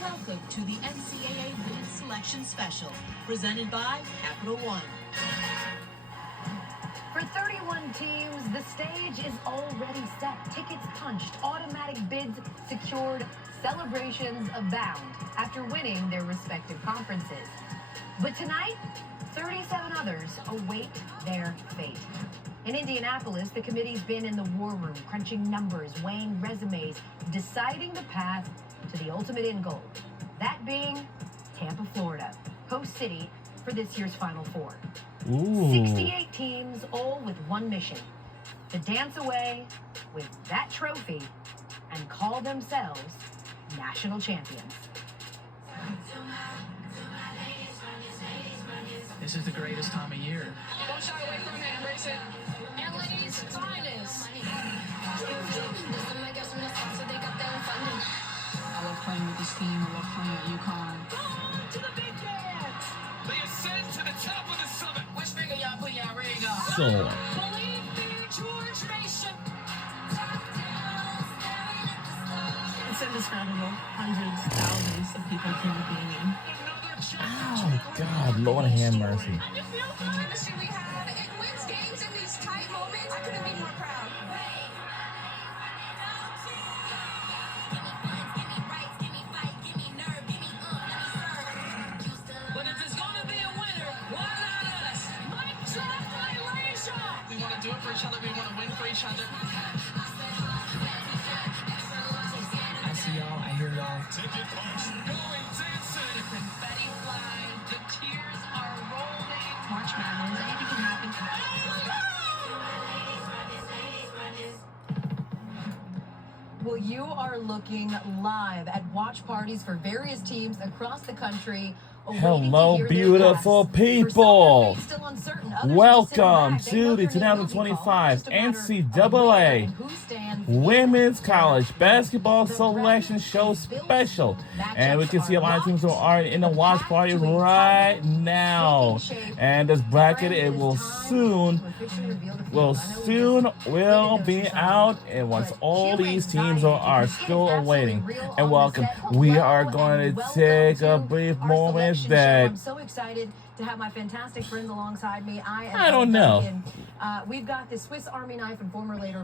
Welcome to the NCAA Women's Selection Special, presented by Capital One. For 31 teams, the stage is already set. Tickets punched, automatic bids secured, celebrations abound after winning their respective conferences. But tonight, 37 others await their fate. In Indianapolis, the committee's been in the war room, crunching numbers, weighing resumes, deciding the path to the ultimate end goal. That being Tampa, Florida, host city for this year's Final Four. Ooh. 68 teams, all with one mission: to dance away with that trophy and call themselves national champions. This is the greatest time of year. Don't shy away from it, embrace it. LA's finest. I love playing with this team. I love playing at UConn. To the big dance. They ascend to the top of the summit. Which finger y'all put y'all ring on? So, Believe me, George Nation. It's indescribable. Hundreds, thousands of people convening. oh God, Lord have mercy. The chemistry we have, it wins games in these tight moments. I couldn't be more proud. But if it's gonna be a winner, why not us? Mic drop violation. We want to do it for each other. We want to win for each other. I see y'all. I hear y'all. Ticket punch going dancing. The confetti flies. The tears are rolling. March Madness, anything can happen. Well, you are looking live at watch parties for various teams across the country. Hello, beautiful people. Welcome to the 2025 NCAA Women's College Basketball Selection Show Special. And we can see a lot of teams who are in the watch party right now. And this bracket, it will soon be out. And once all these teams are still awaiting. And welcome, we are going to take a brief moment that I'm so excited to have my fantastic friends alongside me. I don't know. We've got the Swiss Army knife and former Lady.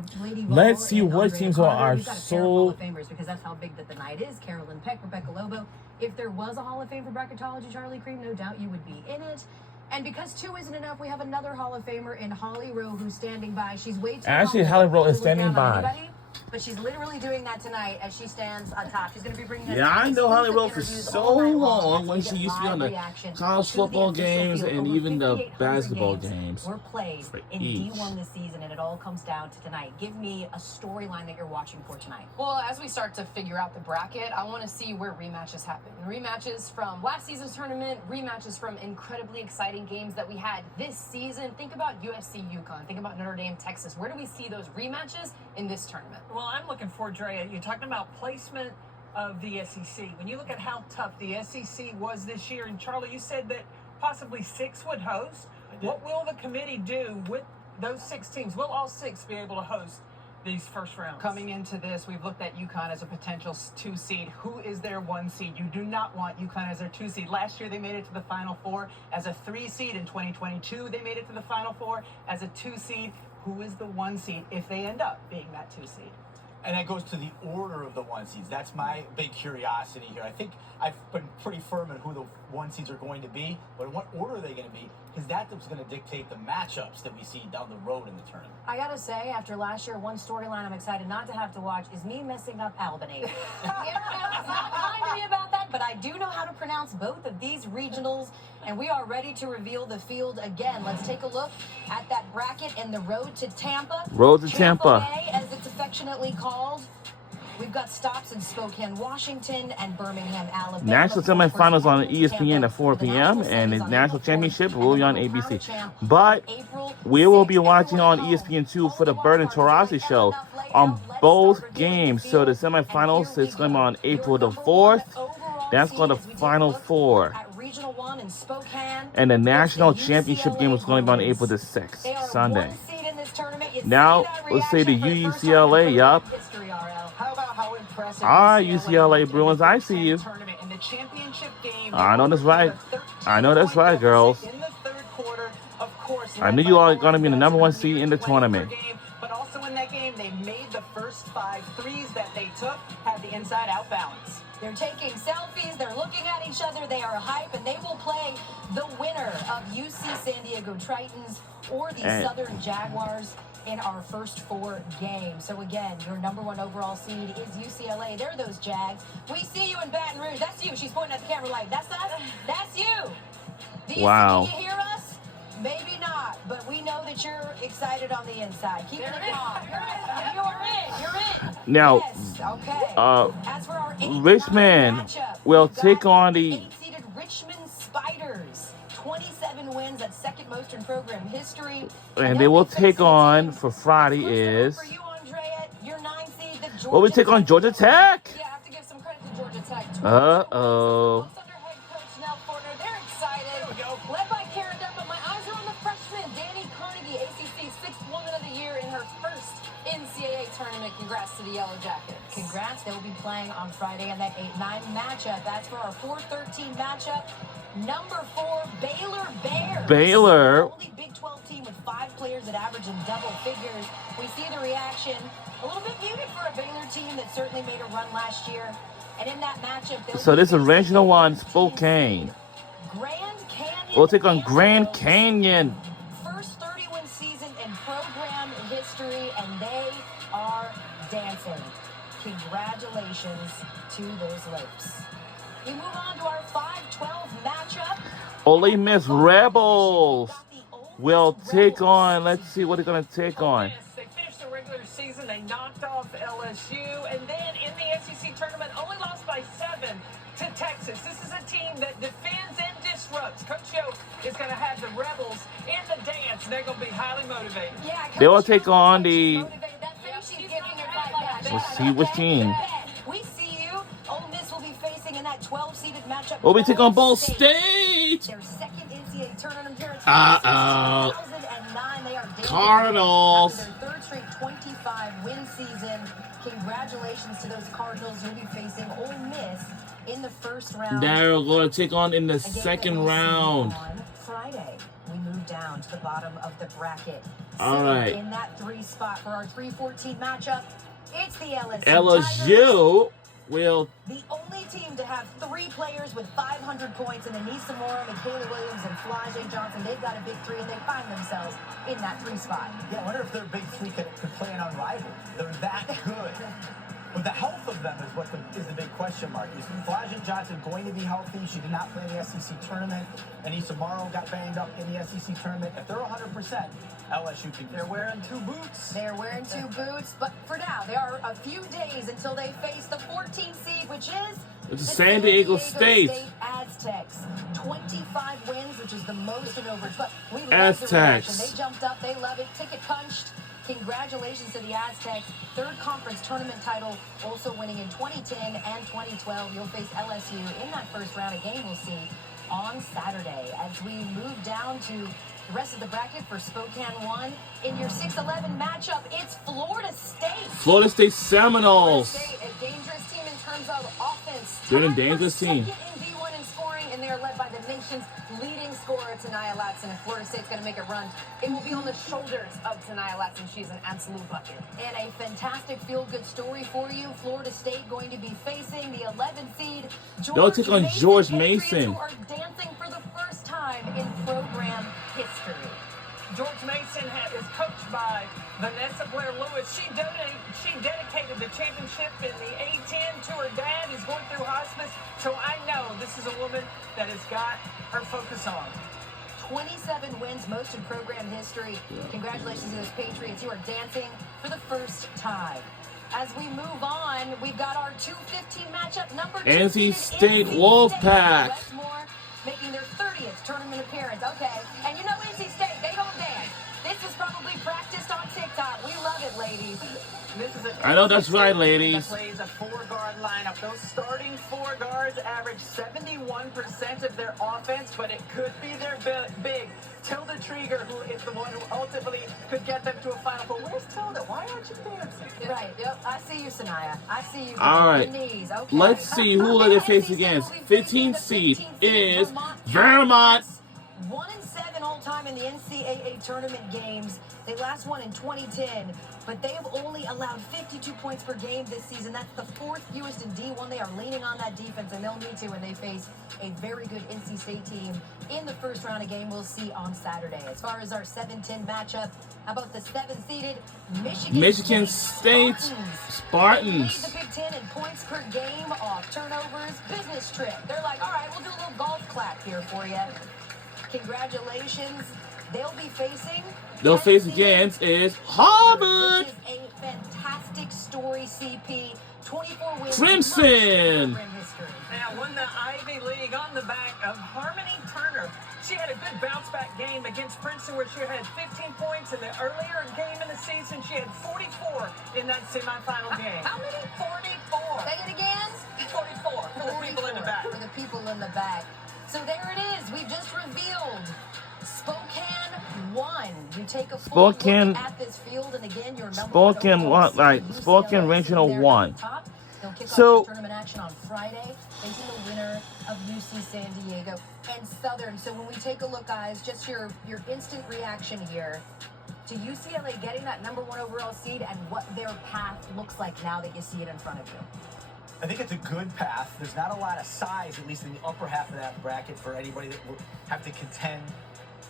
Let's see what Andrea teams Carter. are We've got a pair of Hall so. of Famers because that's how big that the night is. Carolyn Peck, Rebecca Lobo. If there was a Hall of Fame for bracketology, Charlie Cream, no doubt you would be in it. And because two isn't enough, we have another Hall of Famer in Holly Rowe who's standing by. She's way too Actually, humble Holly Rowe is to look standing down on by. anybody, but she's literally doing that tonight as she stands on top. She's going to be bringing us Yeah, I know Holly Rowe for exclusive so interviews all night long as when we she get used to be on live the reaction college to the football official games field. and Over even the 5,800 basketball games. were played for in each. D1 this season, and it all comes down to tonight. Give me a storyline that you're watching for tonight. Well, as we start to figure out the bracket, I want to see where rematches happen. Rematches from last season's tournament, rematches from incredibly exciting games that we had this season. Think about USC UConn. Think about Notre Dame Texas. Where do we see those rematches in this tournament? Well, I'm looking for, Drea, you're talking about placement of the SEC. When you look at how tough the SEC was this year, and Charlie, you said that possibly 6 would host. What will the committee do with those 6 teams? Will all 6 be able to host these first rounds? Coming into this, we've looked at UConn as a potential 2 seed. Who is their 1 seed? You do not want UConn as their 2 seed. Last year, they made it to the Final Four as a 3 seed. In 2022, they made it to the Final Four as a 2 seed. Who is the 1 seed if they end up being that 2 seed? And that goes to the order of the 1 seeds. That's my big curiosity here. I think I've been pretty firm on who the 1 seeds are going to be, but in what order are they going to be? Because that's going to dictate the matchups that we see down the road in the tournament. I gotta say, after last year, one storyline I'm excited not to have to watch is me messing up Albany. It's not kind to me about that, but I do know how to pronounce both of these regionals, and we are ready to reveal the field again. Let's take a look at that bracket and the road to Tampa. Road to Tampa. Bay, as it's affectionately called. We've got stops in Spokane, Washington, and Birmingham, Alabama. National semifinals on ESPN at 4 p.m. and the national championship will be on ABC. But we will be watching on ESPN2 for the Bird and Taurasi show on both games. So the semifinals is going to be on April the 4th. That's called the Final Four. And the national championship game is going to be on April the 6th, Sunday. Now, let's say the UCLA, yup. How about how impressive All right, UCLA Bruins, I see you. tournament in championship game. I know that's right. I know that's 13-point right, girls. deficit in the third quarter. Of course, I knew you all going to be the number one seed in the tournament. Game, but also in that game, they made the first 5 threes that they took, had the inside-out balance. They're taking selfies, they're looking at each other, they are hype, and they will play the winner of UC San Diego Tritons or the Southern Jaguars in our first 4 games. So again, your number 1 overall seed is UCLA. They're those Jags. We see you in Baton Rouge. That's you. She's pointing at the camera like, that's us? That's you. Do you Wow. see, can you hear us? Maybe not, but we know that you're excited on the inside. Keep it calm. You're in. Now, Yes. Okay. As for our Richmond matchup, will we've got take on the 8-seeded Richmond Spiders. 27 wins, that's second most in program history. and they will take on for Friday is For you, Andrea, your 9 seed, the Georgia well, we take on Georgia Tech. Yeah, I have to give some credit to Georgia Tech. Uh-oh. Under head coach Nell Fortner, they're excited. Led by Karen Dunn, but my eyes are on the freshman, Danny Carnegie, ACC's 6th Woman of the Year in her first NCAA tournament. Congrats to the Yellow Jackets. Congrats. They will be playing on Friday in that 8-9 matchup. That's for our 4-13 matchup. Number 4, Baylor Bears. Baylor. The only Big 12 team with 5 players that average in double figures. We see the reaction. A little bit muted for a Baylor team that certainly made a run last year. And in that matchup, So this is Regional 1 Spokane. Grand Canyon. We'll take on Grand Arrows. Canyon. First 30-win season in program history, and they are dancing. Congratulations to those Lakes. We move on to our 5-12 matchup. Ole Miss Rebels will take on, let's see what they're going to take on. They finished the regular season. They knocked off LSU. And then in the SEC tournament, only lost by 7 to Texas. This is a team that defends and disrupts. Coach Yo is going to have the Rebels in the dance. They're going to be highly motivated. Yeah, They will take on the, That face she's giving her right back. let's see which team. We see you. Ole Miss will be facing in that 12-seeded matchup. We'll be taking on Ball State. State. Their second NCAA tournament appearance. Uh-oh. 2009, they are dancing Cardinals. after their third straight 25-win season. Congratulations to those Cardinals. You'll be facing Ole Miss in the first round. They're going to take on in the A game that second we'll see round. on Friday, we move down to the bottom of the bracket. All Sitting right. in that 3 spot for our 3-14 matchup, it's the LSU. Tigers. LSU will, The only team to have 3 players with 500 points in Anissa Mora, Michaela Williams, and Flajay Johnson. They've got a big 3, and they find themselves in that 3 spot. Yeah, I wonder if their big 3 could play an unrivaled. They're that good. But the health of them is the big question mark. Is Flajay Johnson going to be healthy? She did not play in the SEC tournament. Anissa Morrow got banged up in the SEC tournament. If they're 100%, LSU can. They're wearing 2 boots. They're wearing 2 boots, but for now, there are a few days until they face the 14th seed, which is it's the San Diego State. Aztecs. 25 wins, which is the most in over 12. We love the Aztecs. reaction. They jumped up. They love it. Ticket punched. Congratulations to the Aztecs. 3rd conference tournament title, also winning in 2010 and 2012. You'll face LSU in that first round. A game we'll see on Saturday. As we move down to the rest of the bracket for Spokane 1. In your 6-11 matchup, it's Florida State. Florida State Florida Seminoles. State, a dangerous team in terms of offense. They're a Tied for dangerous team. second in D1 in scoring, and they are led by the nation's leading scorer, Tanaya Latson. If Florida State's going to make a run, it will be on the shoulders of Tanaya Latson. She's an absolute bucket. And a fantastic feel-good story for you. Florida State going to be facing the 11th seed. They'll take on George Patriots, Mason. who are dancing for the first time in program history. George Mason is coached by Vanessa Blair Lewis. She dedicated the championship in the A-10 to her dad, who's going through hospice. So I know this is a woman that has got her focus on. 27 wins, most in program history. Congratulations to those Patriots. You are dancing for the first time. As we move on, we've got our 2-15 matchup. Number 2 NC seeded State NC Wolfpack. Westmore making their 30th tournament appearance. Okay, and you know NC State, they don't dance. This was probably practiced on TikTok. We love it, ladies. This is a I know that's right, that ladies. plays a four-guard lineup. Those starting four guards average 71% of their offense, but it could be their big Tilda Trieger, who is the one who ultimately could get them to a Final Four. Where's Tilda? Why aren't you dancing? Right. Yep. I see you, Sanaya. I see you. All right. Your knees. Okay. Let's see who they face against. 15th seed is Vermont. 1-7 all time in the NCAA tournament games. They last won in 2010, but they have only allowed 52 points per game this season. That's the fourth fewest in D1. They are leaning on that defense, and they'll need to when they face a very good NC State team in the first round of game we'll see on Saturday. As far as our 7-10 matchup, how about the 7-seeded Michigan State Spartans. They lead the Big Ten in points per game off turnovers, business trip. They're like, all right, we'll do a little golf clap here for you. Congratulations. They'll face against is Harvard. Which is a fantastic story, CP. 24 wins. Crimson. Now won the Ivy League on the back of Harmony Turner. She had a good bounce-back game against Princeton where she had 15 points in the earlier game in the season. She had 44 in that semifinal game. How many? 44. Say it again. 44 for the people in the back. For the people in the back. So there it is. We've just revealed Spokane won. You take a full Spokane look at this field, and again, your number Spokane one, like UCLA Spokane Regional there at 1. the top. They'll kick So off the tournament action on Friday, facing the winner of UC San Diego and Southern. So when we take a look, guys, just your instant reaction here to UCLA getting that number 1 overall seed and what their path looks like now that you see it in front of you. I think it's a good path. There's not a lot of size, at least in the upper half of that bracket, for anybody that will have to contend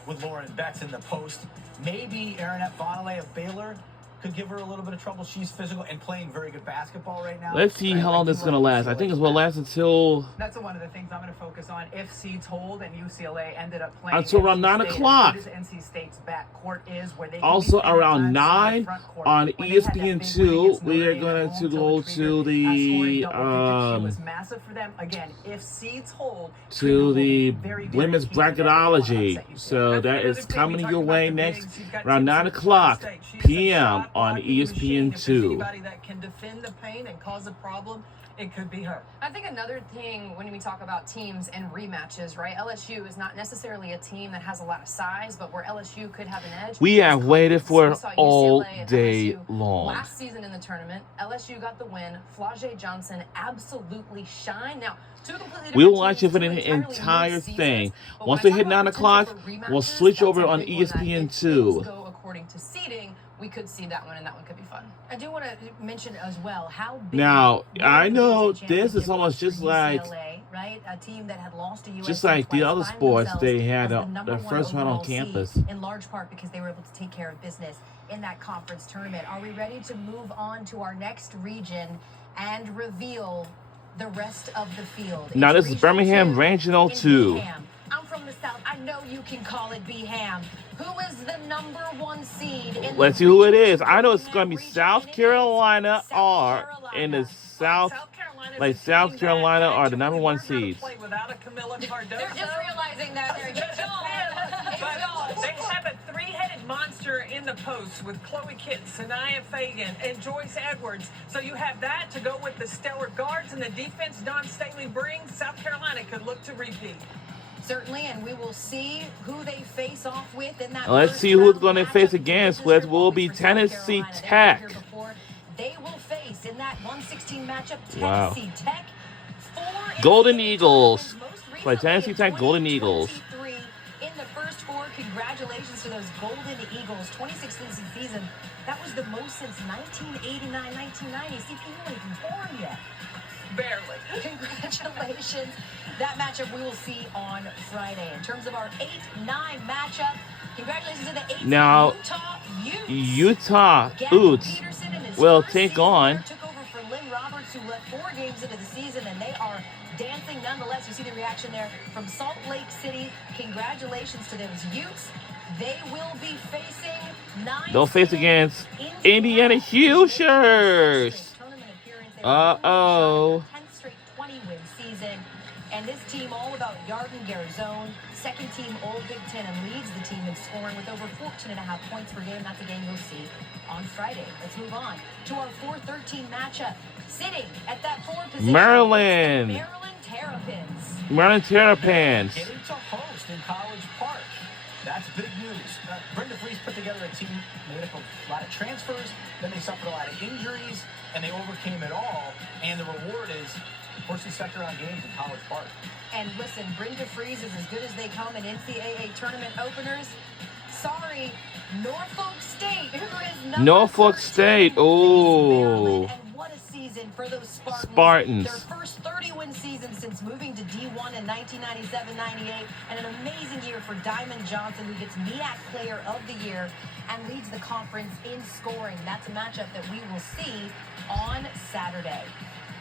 with Lauren Betts in the post. Maybe Aaronette Vonleh of Baylor could give her a little bit of trouble. She's physical and playing very good basketball right now. let's see how long this is going to last. I think it's going to last until That's one of the things I'm going to focus on. If seeds hold and UCLA ended up playing until around NC 9 State, o'clock. as good as NC State's backcourt is, where they can Also be playing around on 9 front court. on When they had that big win ESPN2, against we Notre are Dame going at to home, go Tilda to Trieger, the scoring double digits. She was massive for them. Again, if seeds hold, Trieger to will be the very, very women's key to that bracketology. upset you see. So That's that the is other thing. coming We your talked way about the next bigs. You've got around Tim 9 Smith o'clock State. She is a p.m. shot on blocking machine. If there's ESPN2. anybody that can defend the paint and cause a problem, it could be her. I think another thing when we talk about teams and rematches, right? LSU is not necessarily a team that has a lot of size, but where LSU could have an edge. We is have waited confidence. for We saw all UCLA and day LSU long. last season in the tournament. LSU got the win. Flau'jae Johnson absolutely shined. Now, two completely different We will watch teams, it for two the entirely new entire seasons. thing. But Once when they I hit talk 9 about o'clock, potential for we'll rematches, switch that's over a on big one that if things ESPN2. go according to seeding, we could see that one, and that one could be fun. I do want to mention as well how big Now, the I World know Championship this is was almost for just like UCLA, right? A team that had lost to USC just like the twice, other find sports themselves they had as the the number 1 first round on overall seed, campus. in large part because they were able to take care of business in that conference tournament. Are we ready to move on to our next region and reveal the rest of the field? Now, It's this is Regional Birmingham 2 Regional in 2. Beeham. I'm from the South. I know you can call it Beeham. Who is the number 1 seed in Let's the see who it Regional is. 2 I know it's going to be region, South and it is Carolina South or in the Carolina. South, Carolina's like a South team Carolina that are the number actually 1 learned how to seeds. play without a Camilla Cardoso. They're just realizing that they're it's y'all. It's But y'all. they have a three-headed monster in the post with Chloe Kitt, Sanaya Fagan, and Joyce Edwards. So you have that to go with the stellar guards and the defense Don Staley brings. South Carolina could look to repeat. Certainly, and we will see who they face off with in that. Let's first see who's round going to matchup. face The against business with trip will always be for South Tennessee Carolina. They've been Tech. here before. They will face in that 116 matchup Wow. Tennessee Tech. 4 Golden NCAA Eagles. tournaments, most Play recently Tennessee in Tech, Golden Eagles. 2023 in the first 4. Congratulations to those Golden Eagles. 2016 season. That was the most since 1989, 1990. CP, you weren't even born yet. Barely. Congratulations. That matchup we will see on Friday. In terms of our 8-9 matchup, congratulations to the 8 Now, Utah Utes. Utah Gavin Utes Peterson in his will first take season on there took over for Lynn Roberts, who left 4 games into the season, and they are dancing nonetheless. You see the reaction there from Salt Lake City. Congratulations to those Utes. They will be facing 9. They'll face against Indiana Hoosiers. Uh-oh. 10th straight 20-win season. season. And this team all about Yarden Garzone, second team All Big Ten, and leads the team in scoring with over 14.5 points per game. That's a game you'll see on Friday. Let's move on to our 4-13 matchup. Sitting at that 4 position, Maryland. Maryland Terrapins. Maryland Terrapins. Getting to host in College Park. That's big news. Brenda Freese put together a team. They had a lot of transfers. Then they suffered a lot of injuries, and they overcame it all. And the reward is first and second round games in College Park. And listen, Brenda Freese is as good as they come in NCAA tournament openers. Sorry, Norfolk State, who is number Norfolk 13 State. in Maryland. Oh. And what a season for those Spartans. Their first 30-win season since moving to D1 in 1997-98, and an amazing year for Diamond Johnson, who gets MEAC Player of the Year and leads the conference in scoring. That's a matchup that we will see on Saturday.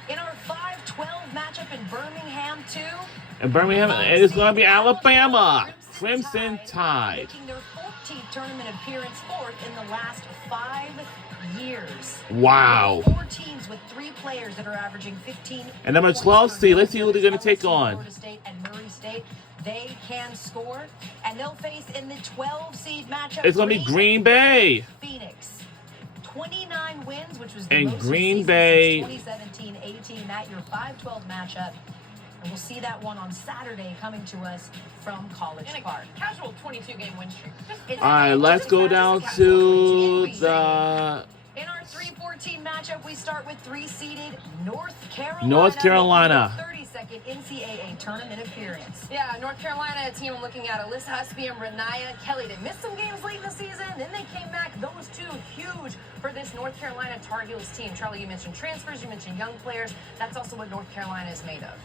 In our 5-12 matchup in Birmingham, too. And Birmingham, it is going to be Alabama. Crimson Tide. Making their 14th tournament appearance, fourth in the last 5 years. Wow. 4 teams with 3 players that are averaging 15. And number 12 seed, let's see who they're going to take on. Florida State and Murray State, they can score, and they'll face in the 12 seed matchup. It's going to be Green Bay. Phoenix. 29 wins, which was the And most Green since Bay. 2017-18. That your 5-12 matchup. And we'll see that one on Saturday coming to us from College In a Park. casual 22-game win streak. All right, let's go down to the In our 3-14 matchup, we start with 3-seeded North Carolina. North Carolina. 32nd NCAA tournament appearance. Yeah, North Carolina, a team I'm looking at, Alyssa Husby and Renaya Kelly. They missed some games late in the season, then they came back. Those two huge for this North Carolina Tar Heels team. Charlie, you mentioned transfers, you mentioned young players. That's also what North Carolina is made of.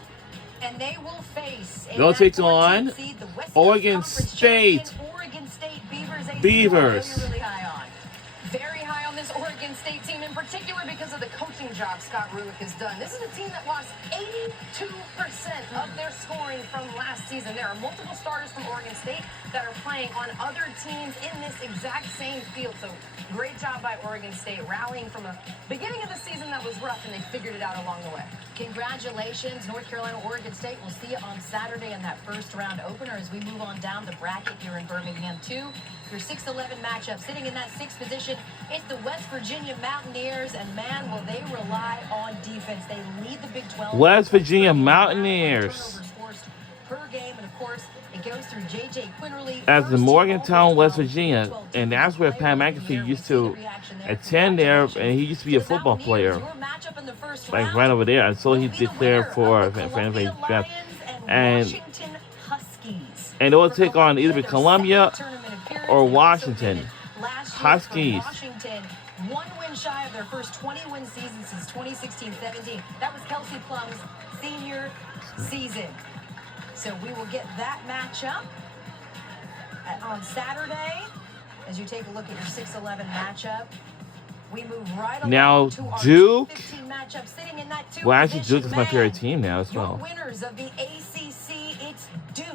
And they will face They'll take on seed, the West Coast Oregon Conference State. champion, Oregon State Beavers. AC, Beavers. You're really high on. Very high on this Oregon State team, in particular because of the coaching job Scott Rulick has done. This is a team that lost 82% of their scoring from last season. There are multiple starters from Oregon State that are playing on other teams in this exact same field. So great job by Oregon State, rallying from a beginning of the season that was rough, and they figured it out along the way. Congratulations, North Carolina, Oregon State. We'll see you on Saturday in that first round opener as we move on down the bracket here in Birmingham, too. Your 6-11 matchup, sitting in that 6th position, it's the West Virginia Mountaineers, and man, will they rely on defense. They lead the Big 12. West Virginia Mountaineers. Turnovers forced per game, and of course, it goes through J.J. Quinterly. As the Morgantown, West Virginia, and that's where Pat McAfee used to attend there, and he used to be a football player, like right over there. And so he declared for NFL draft, and they will take on either Columbia or Washington. Huskies. Washington, 1 win shy of their first 20-win season since 2016-17. That was Kelsey Plum's senior season. So we will get that matchup on Saturday as you take a look at your 6-11 matchup. We move right along Now, to our Duke. 2-15 matchup, sitting in that 2 Well, actually, position, Duke is my man. favorite team now as Your well. winners of the ACC, it's Duke.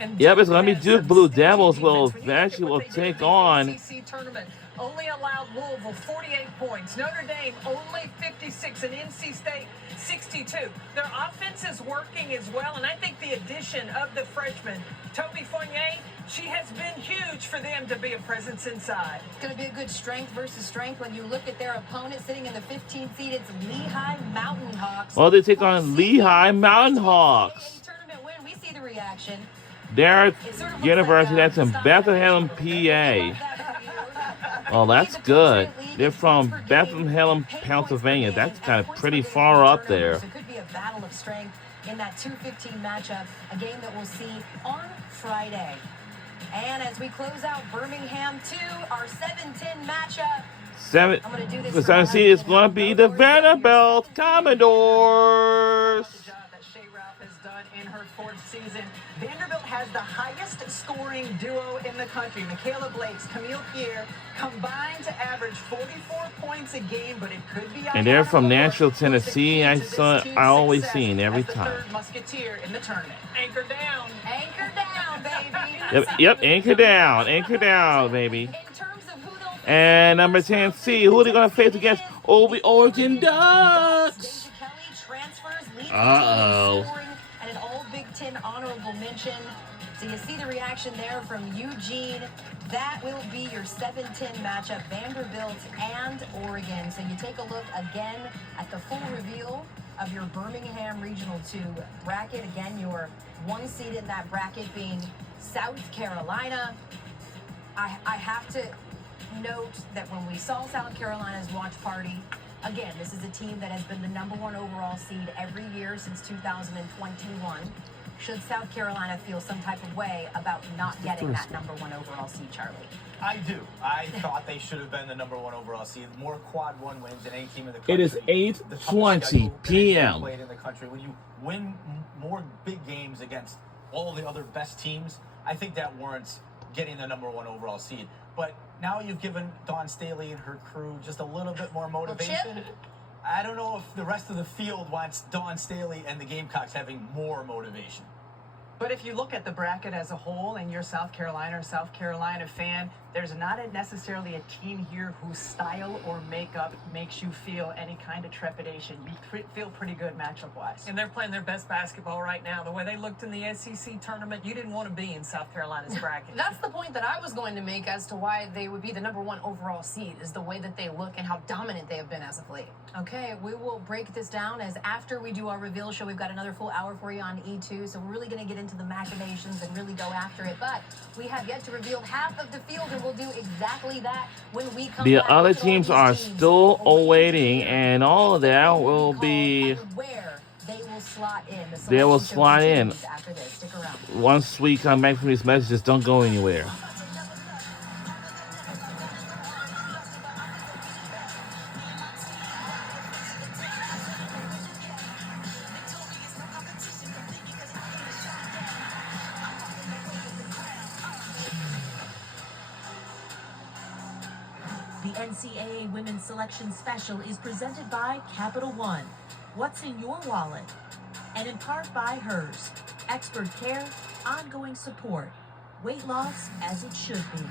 And Yep, it's going to be has Duke some Blue stingy Devils defense. will When you look at eventually will what they did take in the on. ACC tournament, only allowed Louisville 48 points. Notre Dame only 56, and NC State 62. Their offense is working as well, and I think the addition of the freshman, Toby Fournier, she has been huge for them to be a presence inside. It's going to be a good strength versus strength when you look at their opponent sitting in the 15th seed. It's Lehigh Mountain Hawks. Well, they take on Lehigh Mountain Hawks. Tournament win. We see the reaction. Their It sort of university, looks that's in like, Bethlehem, love PA. that for you. Oh, that's good. They're from Bethlehem, Pennsylvania. That's kind of pretty far up there. So it could be a battle of strength in that 2-15 matchup, a game that we'll see on Friday. And as we close out Birmingham 2, our 7-10 matchup. The 7 seed is going to be the Vanderbilt Commodores. The job that Shea Ralph has done in her 4th season. Vanderbilt has the highest scoring duo in the country. Michaela Blakes, Camille Pierre combined to average 44 points a game, but it could be. And they're from Nashville, Tennessee. I always seen every time. Third musketeer in the tournament. Anchor down. Anchor down, baby. Yep, anchor down, baby. In terms of who they'll face, And number 10 seed, who are they going to face against? The Oregon Ducks. Deja Kelly transfers, leading Uh-oh. Scoring and an all Big Ten honorable mention. So you see the reaction there from Eugene. That will be your 7-10 matchup, Vanderbilt and Oregon. So you take a look again at the full reveal of your Birmingham Regional 2 bracket. Again, your one seed in that bracket being South Carolina. I have to note that when we saw South Carolina's watch party, again, this is a team that has been the #1 overall seed every year since 2021. Should South Carolina feel some type of way about not getting that #1 overall seed, Charlie? I do. I thought they should have been the #1 overall seed. More quad 1 wins than any team in the country. It is 8:20 p.m. Played in the country. When you win more big games against all the other best teams, I think that warrants getting the #1 overall seed. But now you've given Dawn Staley and her crew just a little bit more motivation. I don't know if the rest of the field wants Dawn Staley and the Gamecocks having more motivation. But if you look at the bracket as a whole and you're South Carolina or South Carolina fan, there's not necessarily a team here whose style or makeup makes you feel any kind of trepidation. You feel pretty good matchup-wise. And they're playing their best basketball right now. The way they looked in the SEC tournament, you didn't want to be in South Carolina's bracket. That's the point that I was going to make as to why they would be the #1 overall seed, is the way that they look and how dominant they have been as of late. Okay, we will break this down as after we do our reveal show. We've got another full hour for you on E2, so we're really going to get into the machinations and really go after it. But we have yet to reveal half of the field, and we'll do exactly that when we come The back. other teams are still awaiting, and all of that will be. Where they will slot in. The They will selection show slot in. continues after this. Stick around. Once we come back from these messages, don't go anywhere. The NCAA Women's Selection Special is presented by Capital One. What's in your wallet? And in part by hers. Expert care, ongoing support. Weight loss as it should be.